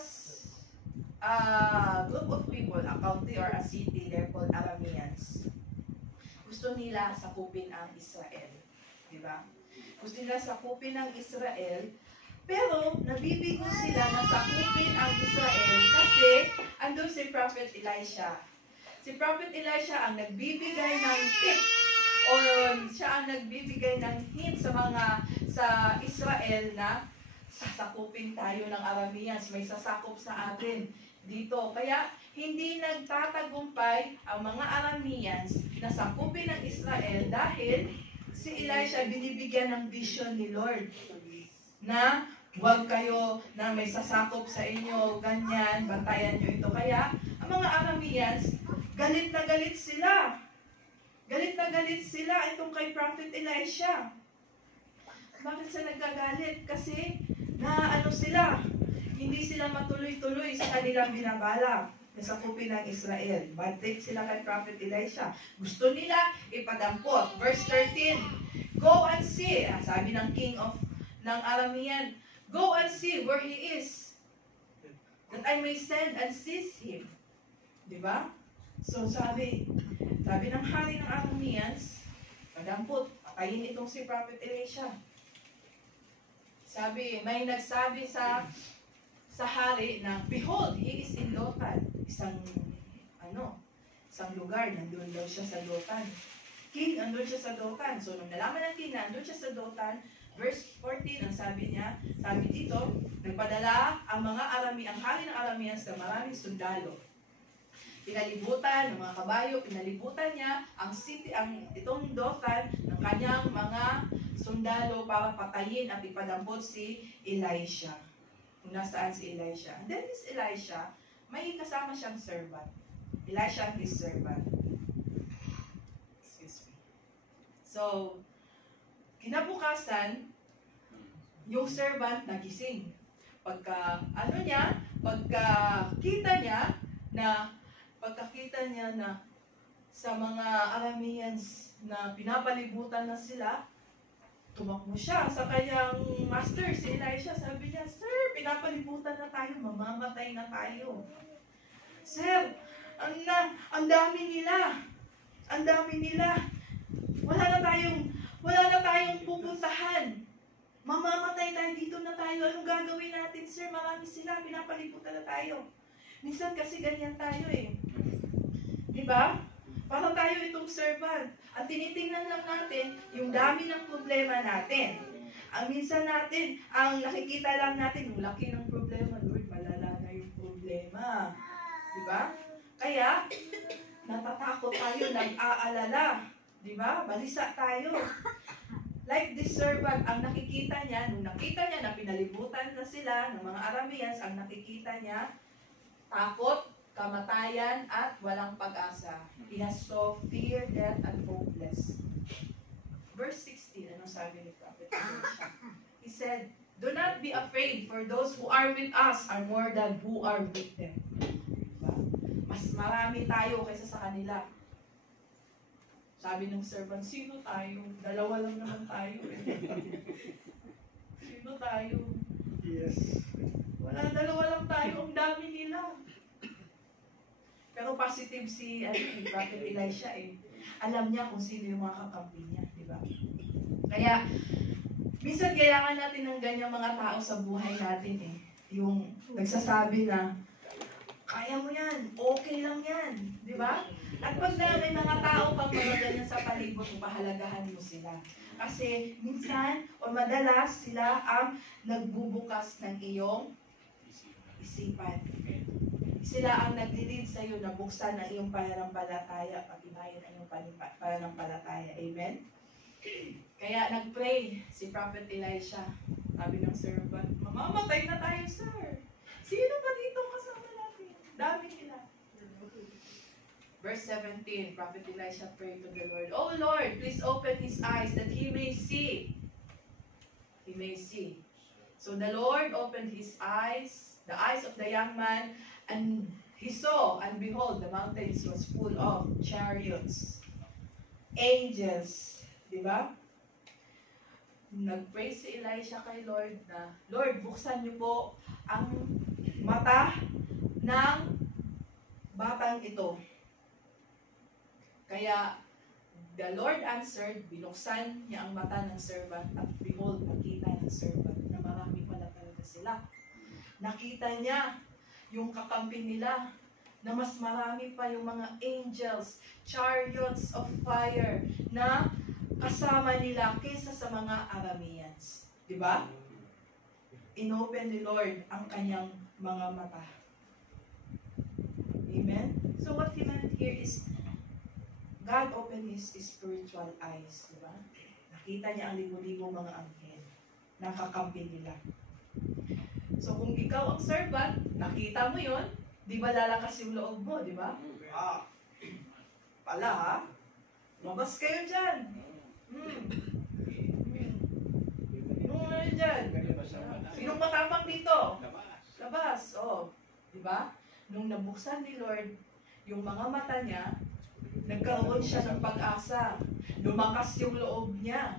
group of people, a country or a city, they're called Arameans. Gusto nila sakupin ang Israel. Diba? Gusto nila sakupin ang Israel, pero nabibigo sila na sakupin ang Israel kasi andun si Prophet Elisha. Si Prophet Elisha ang nagbibigay ng tip o siya ang nagbibigay ng hint sa Israel na sasakupin tayo ng Arameans, may sasakop sa atin dito. Kaya hindi nagtatagumpay ang mga Arameans na sakupin ng Israel dahil si Elisha binibigyan ng vision ni Lord na huwag kayo na may sasakop sa inyo, ganyan, bantayan nyo ito. Kaya ang mga Arameans, galit na galit sila. Galit na galit sila itong kay Prophet Elisha. Bakit sila nagagalit? Kasi sila, hindi sila matuloy-tuloy sa kanilang binabala na sakupin ng Israel. Bad trip sila kay Prophet Elisha. Gusto nila ipadampot. Verse 13, go and see, sabi ng king ng Aramean, go and see where he is, that I may send and seize him. Diba? So sabi ng hari ng Arameans, padampot, patayin itong si Prophet Elisha. Sabi, may nagsabi sa hari na, behold, he is in Dothan. Isang lugar, nandun daw siya sa Dothan. King, nandun siya sa Dothan. So, nung nalaman ng king na nandun siya sa Dothan, verse 14, ang sabi dito, nagpadala ang hari ng Arameans na maraming sundalo. Pinalibutan ng mga kabayo, pinalibutan niya itong Dothan ng kanyang mga sundalo para patayin at ipadampot si Elisha. Kung nasaan si Elisha. And then this Elisha, may kasama siyang servant. Elisha and his servant. Excuse me. So, kinabukasan, yung servant nagising. Pagkakita niya na sa mga Arameans na pinapalibutan na sila, tumakbo siya sa kanyang master, si Elisha. Sabi niya, sir, pinapalibutan na tayo, mamamatay na tayo. Sir, ang dami nila. Wala na tayong pupuntahan. Mamamatay tayo, dito na tayo. Anong gagawin natin, sir? Marami sila, pinapalibutan na tayo. Minsan kasi ganyan tayo eh. Di ba? Para tayo itong servant. At tinitingnan lang natin yung dami ng problema natin. Ang minsan natin, ang nakikita lang natin, yung laki ng problema. Lord, malala na yung problema. Di ba? Kaya, natatakot tayo, nag-aalala. Di ba? Balisa tayo. Like this servant, ang nakikita niya, nung nakita niya na pinalibutan na sila ng mga Arameans, ang nakikita niya, takot, kamatayan, at walang pag-asa. He has so fear, death, and hopeless. Verse 16, ano sabi ni Prophet Elisha? He said, "Do not be afraid, for those who are with us are more than who are with them." Diba? Mas marami tayo kaysa sa kanila. Sabi ng servant, sino tayo? Dalawa lang naman tayo. Sino tayo? Yes. Wala, dalawa lang tayo. Ang dami nila. Pero positive si Prophet Elisha eh. Alam niya kung sino yung mga kakampi niya. Diba? Kaya, minsan kailangan natin ng ganyang mga tao sa buhay natin eh. Yung nagsasabi na, kaya mo yan, okay lang yan. Diba? At pag na may mga tao pang mga ganyan sa palibot mo, pahalagahan mo sila. Kasi minsan o madalas sila ang nagbubukas ng iyong isipan. Sila ang nag-lead sa iyo na buksan ang iyong pananampalataya, pag-ibayan ang iyong pananampalataya. Amen? Kaya nag-pray si Prophet Elisha. Sabi ng servant, mamamatay na tayo, sir. Sino pa dito kasama natin? Dami nila. Verse 17, Prophet Elisha prayed to the Lord, "Oh Lord, please open his eyes that he may see." He may see. So the Lord opened his eyes, the eyes of the young man, and he saw, and behold, the mountains was full of chariots, angels. Diba? Nag-pray si Elisha kay Lord na, Lord, buksan niyo po ang mata ng batang ito. Kaya, the Lord answered, binuksan niya ang mata ng servant, at behold, nakita ng servant na marami pala talaga sila. Nakita niya yung kakampi nila, na mas marami pa yung mga angels, chariots of fire, na kasama nila kaysa sa mga Arameans. Diba? Inopen ni Lord ang kanyang mga mata. Amen? So what he meant here is, God opened his spiritual eyes, di ba? Nakita niya ang libo-libo mga anghel, nakakampi nila. So kung ikaw ang servant, nakita mo yon, di ba lalakas yung loob mo, di ba? Pala ha? Mabas kayo dyan. Ano dyan? Sinong matapang dito? Labas. Oh, di ba? Nung nabuksan ni Lord yung mga mata niya, nagkaroon siya ng pag-asa. Lumakas yung loob niya.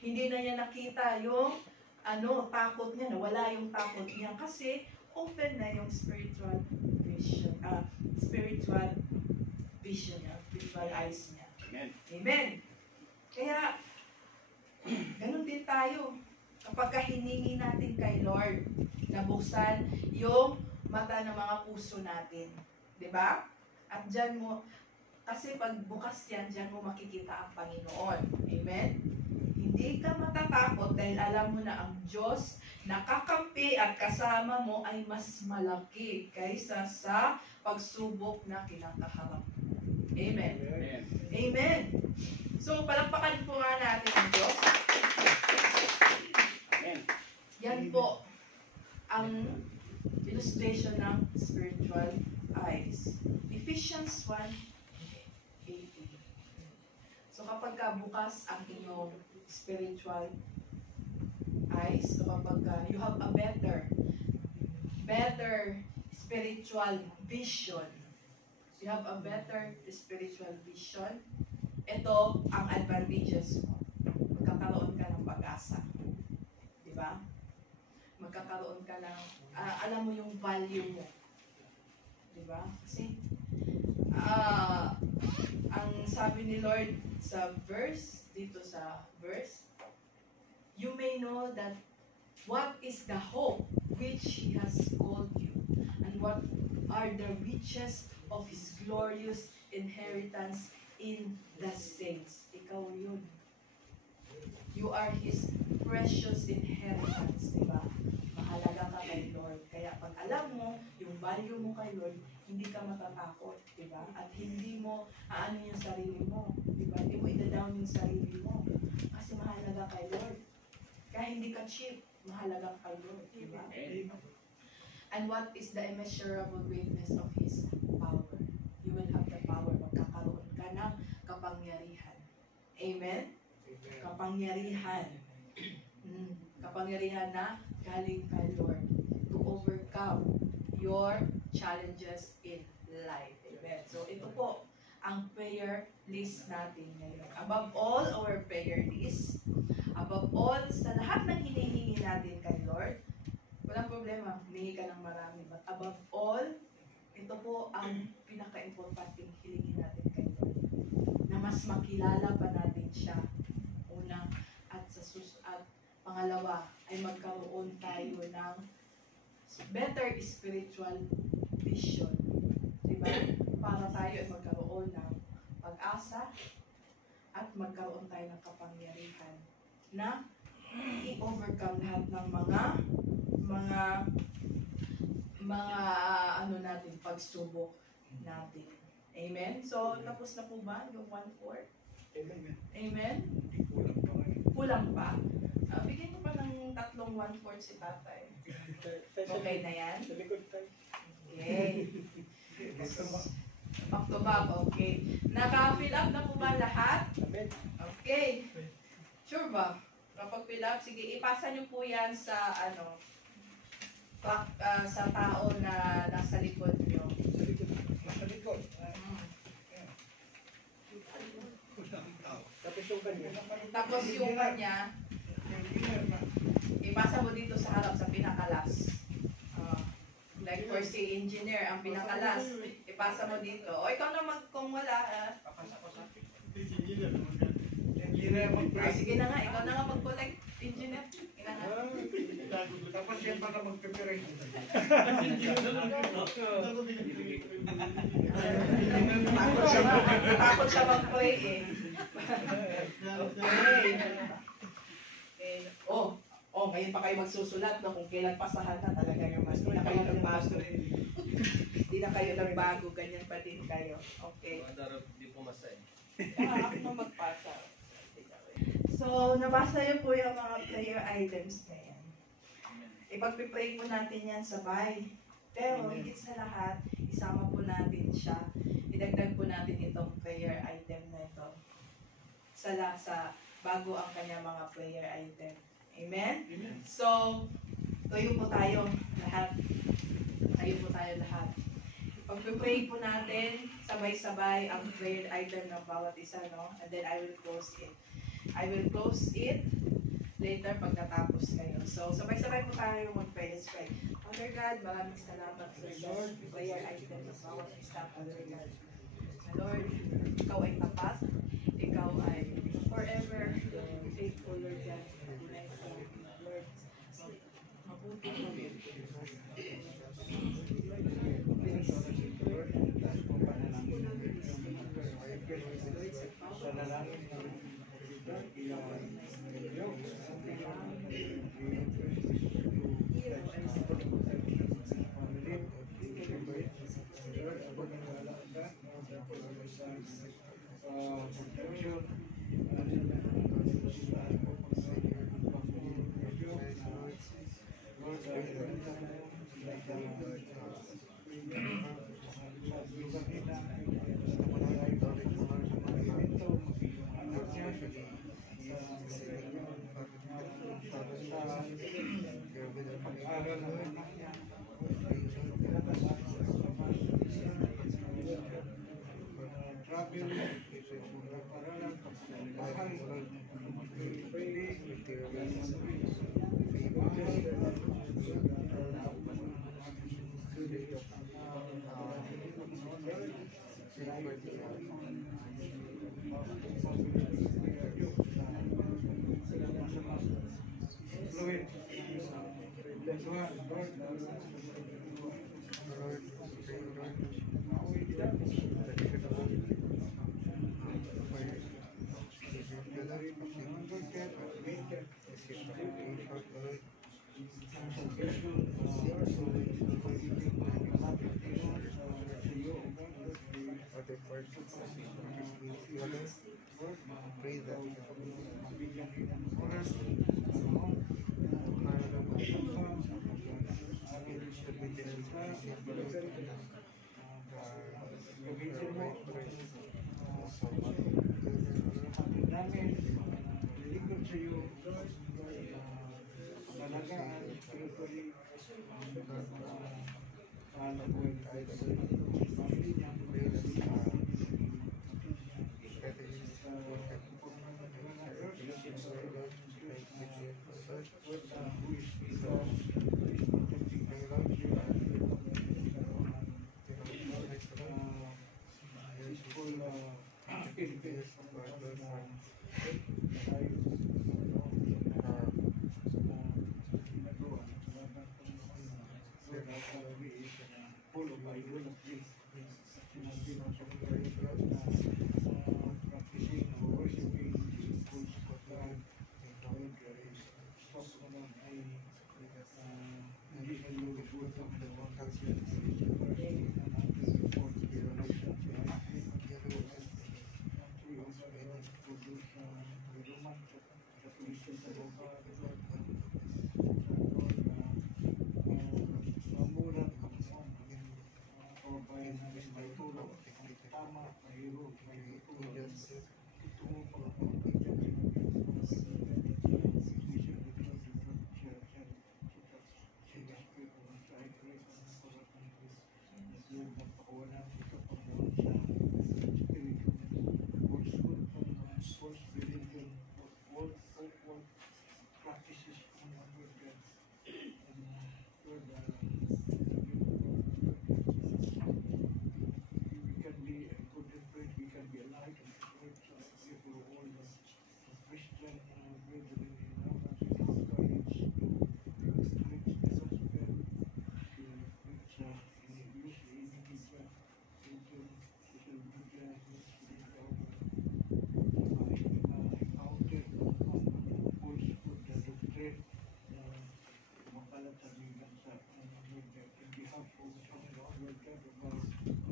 Hindi na niya nakita yung takot niya. Nawala yung takot niya kasi open na yung spiritual vision niya, spiritual eyes niya. Amen. Amen. Kaya, ganun din tayo. Kapag hiningi natin kay Lord, nabuksan yung mata ng mga puso natin. Diba? At dyan mo, kasi pag bukas yan, dyan mo makikita ang Panginoon. Amen? Hindi ka matatakot dahil alam mo na ang Diyos nakakampi at kasama mo ay mas malaki kaysa sa pagsubok na kinakaharap. Amen? Amen. Amen. So, palakpakan po nga natin ang Diyos. Amen. Yan po ang illustration ng spiritual eyes. Ephesians 1:18. So kapag bukas ang inyong spiritual eyes, so kapag you have a better spiritual vision, you have a better spiritual vision, ito ang advantages mo. Magkakaroon ka ng pag-asa. Diba? Magkakaroon ka ng, alam mo yung value mo. Diba? Kasi, ang sabi ni Lord sa verse dito sa verse, you may know that what is the hope which He has called you, and what are the riches of His glorious inheritance in the saints. Ikaw yun. You are His precious inheritance, di ba? Mahalaga ka kay Lord. Kaya pag alam mo yung value mo kay Lord, hindi ka matatakot, di ba? At hindi mo aano yung sarili mo, di ba? Hindi mo ida-down yung sarili mo. Kasi mahalaga kay Lord. Kaya hindi ka cheap, mahalaga kay Lord, di ba? And what is the immeasurable greatness of His power? You will have the power. Magkakaroon ka ng kapangyarihan. Amen? Kapangyarihan. Kapangyarihan na galing kay Lord to overcome your challenges in life. Amen. So ito po ang prayer list natin ngayon. Above all our prayer list, above all sa lahat ng hinihingi natin kay Lord, walang problema, humingi ka ng marami. But above all, ito po ang pinaka-importanting hilingin natin kay Lord. Na mas makilala pa natin siya. Una, at pangalawa, ay magkaroon tayo ng better spiritual vision. Diba? Para tayo ay magkaroon ng pag-asa at magkaroon tayo ng kapangyarihan na i-overcome lahat ng mga ano natin, pagsubok natin. Amen? So, tapos na po ba yung 1/4? Amen. Amen? Kulang pa nga. Kulang pa? Bigyan ko pa ng 1/4 si tatay. Okay na yan? Sa likod tayo. Okay. Back to back, okay. Naka-fill up na po ba lahat? Amen. Okay. Sure ba? Kapag fill up, sige, ipasa niyo po yan sa sa tao na nasa likod niyo. Sa likod. Sa likod. Tapos yung kanya. Tapos yung kanya, ipasa mo dito sa harap, sa pinakalas. Like for si engineer, ang pinakalas, ipasa mo dito. O ikaw naman kung wala, Papasa ko sa akin. Engineer mag-pray. sige na nga, ikaw na nga mag-collect, engineer. Ina nga. Tapos yan para mag-prepare. Takot siya mag-pray eh. Okay. Oh, ngayon pa kayo magsusulat no, kung kailan pasahan na talaga yung mas. Hindi na kayo nagbago. Hindi na kayo nagbago, ganyan pa din kayo. Okay. Di po masay. Ako na magpasa. So, nabasa niyo po yung mga prayer items na yan. Ipag-pray po natin yan sabay. Pero, higit sa lahat, isama po natin siya. Idagdag po natin itong prayer item na ito. Bago ang kanya mga prayer item. Amen? Amen. So, tayo po tayo lahat. Tayo po tayo lahat. Pag-pray po natin, sabay-sabay ang prayer item ng bawat isa, no? And then I will close it. I will close it later pagkatapos kayo. So, sabay-sabay po tayo mag-pray. Let's pray. Father God, maraming salamat sa prayer item ng bawat isa, Father God. Lord, Ikaw ay tapat. Ikaw ay forever faithful, Lord God. Lord, mabuti mo. Diyo sa nasa mas fluid. That's why, Lord, Lord, Pray that gamitin mo kapatid namin, lilikod sa iyo, pangalagaan, spiritually, paano po yung family niya, full of my will of peace. Practicing or worshiping full of God. Stop naman ay hindi na lulubot ang dalawang culture. Practices from the word God. Lord, we can be a good friend, we can be a light and spirit for all the Christian brethren in our country, our courage to preach the gospel, to preach in English, in media, into social media, encounter falsehood, the doctrine, makalat sa bilang sa in behalf of Panginoon, Lord God, of our country,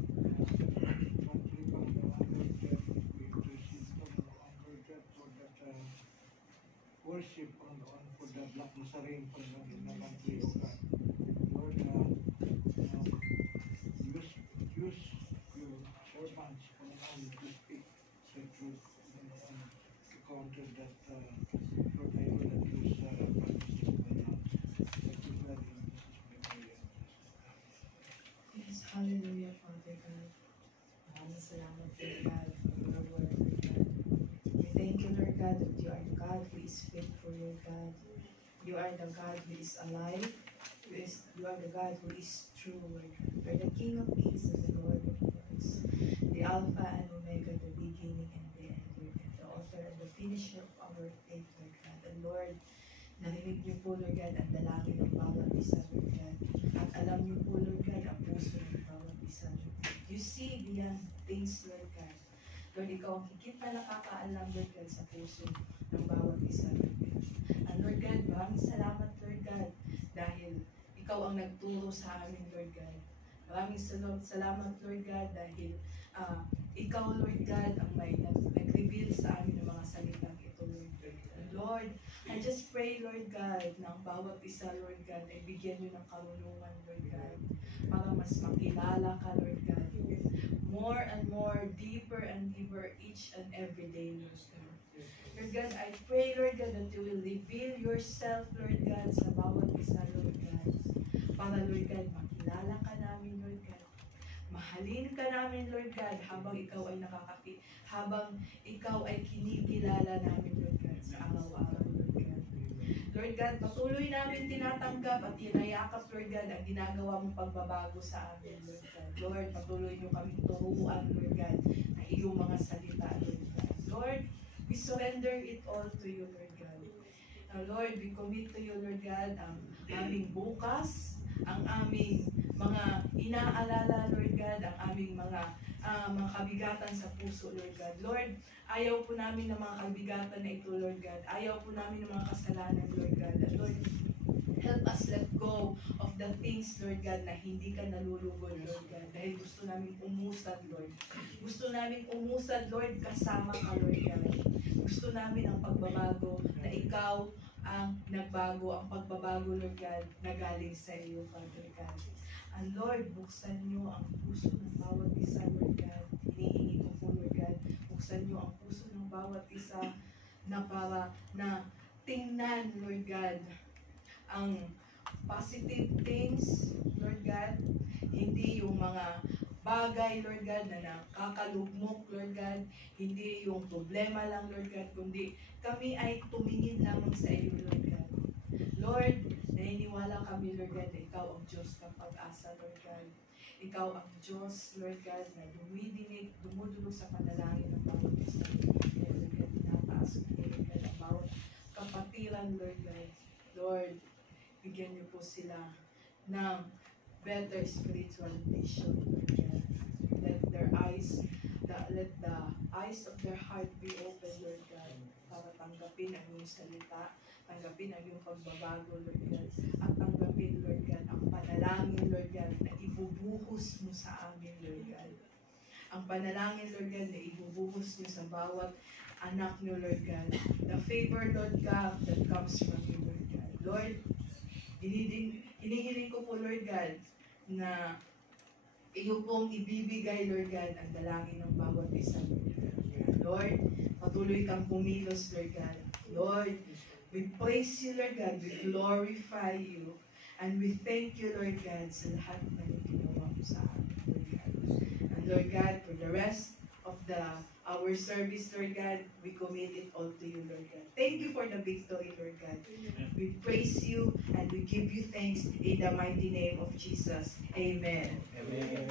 Panginoon, Lord God, we intercede, Panginoon, Lord God, for that worship, Panginoon, for the Black Nazarene, Panginoon, in the country, O God. Lord, use your servants, Panginoon, to speak the truth, Panginoon, to counter that, Lord, I know that those practices, Panginoon. Thank you, God, in Jesus' name, I pray. Yes, hallelujah, Father God. Maraming salamat, Lord God, for your word, Lord God. We thank you, Lord God, that you are the God who is faithful, Lord God. You are the God who is alive. You are the God who is true, Lord God. You are the King of kings and the Lord of lords. The Alpha and Omega, the beginning and the end, Lord God. The author and the finisher of our faith, Lord God. And Lord, narinig niyo po, Lord God, ang dalangin ng bawat isa, Lord God. At alam niyo po, Lord God, ang puso ng bawat isa, Lord God. You see beyond things, Lord God. Lord, ikaw ang higit na nakakaalam, Lord God, sa puso ng bawat isa, Lord God. And Lord God, maraming salamat, Lord God, dahil ikaw ang nagturo sa amin, Lord God. Maraming salamat, Lord God, dahil ikaw, Lord God, ang may nag-reveal sa amin ng mga salitang ito, Lord God. And Lord, I just pray, Lord God, na ang bawat isa, Lord God, ay bigyan nyo ng karunungan, Lord God, para mas makilala ka, Lord God, more and more, deeper and deeper each and every day, Lord God. Lord God, I pray, Lord God, that you will reveal yourself, Lord God, sa bawat isa, Lord God. Para, Lord God, makilala ka namin, Lord God. Mahalin ka namin, Lord God, habang ikaw ay kinikilala namin, Lord God, sa araw-araw, Lord God. Lord God, patuloy namin tinatanggap at tinayakap, Lord God, ang ginagawa mong pagbabago sa amin, Lord God. Lord, patuloy niyo kaming turuan, Lord God, ng iyong mga salita, Lord God. Lord, We surrender it all to you, Lord God. Lord, we commit to you, Lord God, ang aming bukas, ang aming mga inaalala, Lord God, ang aming mga kabigatan sa puso, Lord God. Lord, ayaw po namin ng mga kabigatan na ito, Lord God. Ayaw po namin ng mga kasalanan, Lord God. At Lord, help us let go of the things, Lord God, na hindi ka nalulugod, Lord God. Dahil gusto namin umusad, Lord. Gusto namin umusad, Lord, kasama ka, Lord God. Gusto namin ang pagbabago na ikaw ang nagbago, ang pagbabago, Lord God, na galing sa iyo, Father God. And Lord, buksan niyo ang puso ng bawat isa, Lord God. Hinihingi ko po, Lord God, buksan niyo ang puso ng bawat isa na para na tingnan, Lord God, ang positive things, Lord God, hindi yung mga bagay, Lord God, na nakakalugmok, Lord God, hindi yung problema lang, Lord God, kundi kami ay tumingin lamang sa iyo, Lord God. Lord, naniniwala kami, Lord God, na ikaw ang Diyos ng pag-asa, Lord God. Ikaw ang Diyos, Lord God, na dumidinig, dumudulog sa panalangin ng bawat isa, Lord God. Tinataas ko, Lord God, ang bawat kapatiran, Lord God. Lord, bigyan niyo po sila ng better spiritual vision, Lord God. Let the eyes of their heart be open, Lord God, para tanggapin ang iyong salita, tanggapin ang iyong pagbabago, Lord God, at tanggapin, Lord God, ang panalangin, Lord God, na ibubuhos mo sa amin, Lord God. Ang panalangin, Lord God, na ibubuhos niyo sa bawat anak niyo, Lord God. The favor, Lord God, that comes from you, Lord God. Lord, hinihiling ko po, Lord God, na iyo pong ibibigay, Lord God, ang dalangin ng bawat isa, Lord God. Lord, patuloy kang pumilos, Lord God. Lord, we praise you, Lord God. We glorify you. And we thank you, Lord God, sa lahat na ginawa mo sa amin, Lord God. And Lord God, for the rest of our service, Lord God, we commit it all to you, Lord God. Thank you for the victory, Lord God. We praise you and we give you thanks in the mighty name of Jesus. Amen. Amen.